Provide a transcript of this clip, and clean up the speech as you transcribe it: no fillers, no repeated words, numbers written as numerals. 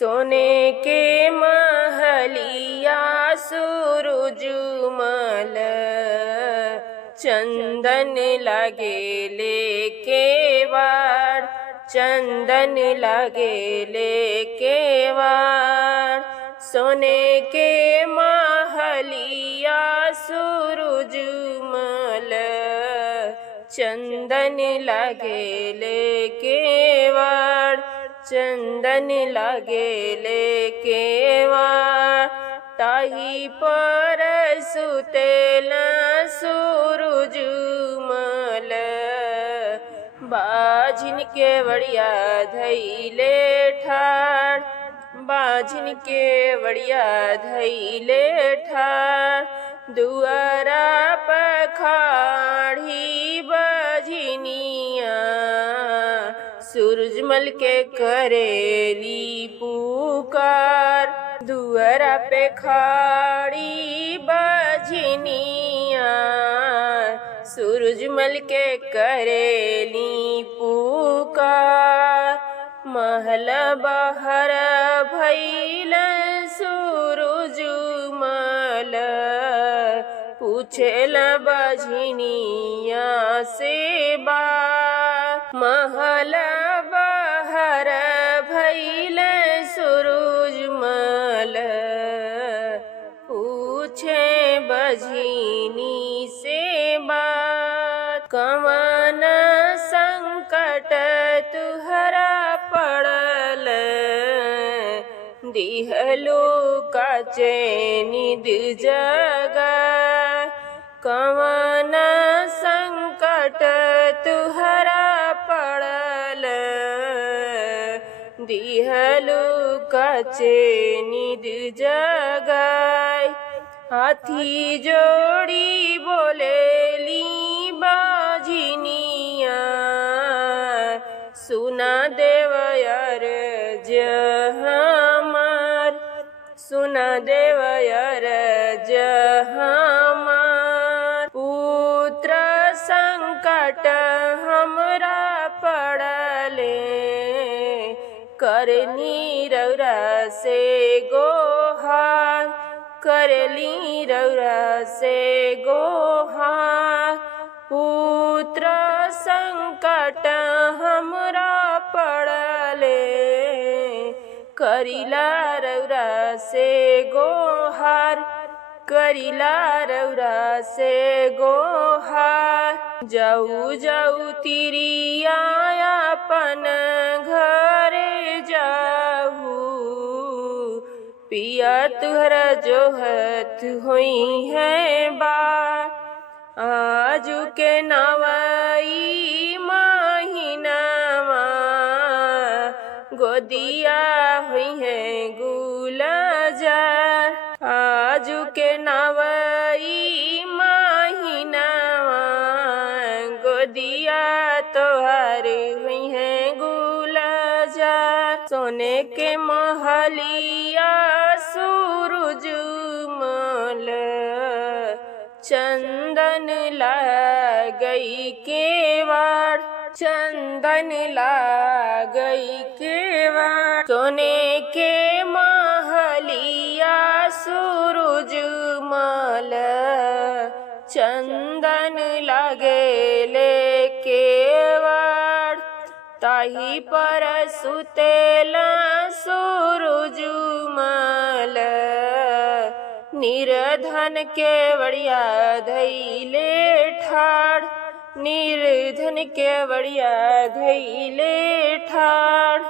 सोने के महलिया सूरजमल चंदन लागे लेके वाड़, चंदन लागे लेके वाड़। सोने के महलिया सूरजमल चंदन लागे लेके वाड़, चंदन लागे लेके वाड़। ताही पर सुतेला सूरजमल बाझिन के वड़िया धैले ठाड़, बाझिन के वड़िया धैले ठाड़। दुआरा पखाड़ी बझिनिया सूरजमल के करेली पुकार। दुआरा पे खाड़ी बझिनिया सूरजमल के करेली पुकार। महल बहर भइल सूरजमल पूछेला बझिनिया से बात। महल बहर भइल सूरजमल पूछे बझिनी से बात। कवन संकट तुहरा पड़ल दिहलो का चैनिद जगा। कवन संकट तुहरा पड़ल दिहलो का चैनिद जगाय। हाथी जोड़ी बोलेली बाझिनिया सुना देवयर जहमार, सुना देवयर जहमार। पुत्र संकट हमरा पड़ले करनी रौरा से गोहार, करली रौरा से गोहार। पुत्र संकट हमरा पड़ले करिला रौरा से गोहार, करिला रौरा से गोहार। जाऊ जाऊ तिरिया अपन घरे जाऊ, पिया तुहरा जोहत हुई है बात। आजू के नवाई महीनावा गोदिया हुई है गुलजार। आजू के नवाई महीनावा गोदिया तोहार हुई है गुलजार। सोने के महलिया सूरजमल चंदन लागई केवाड़, चंदन लागई केवाड़। सोने के महलिया सूरजमल चंदन लागे लेके वाड़। ताही पर सुतेला सूरजमल निर्धन के वड़िया धैले ठाड़, निर्धन के वड़िया धैले ठाड़।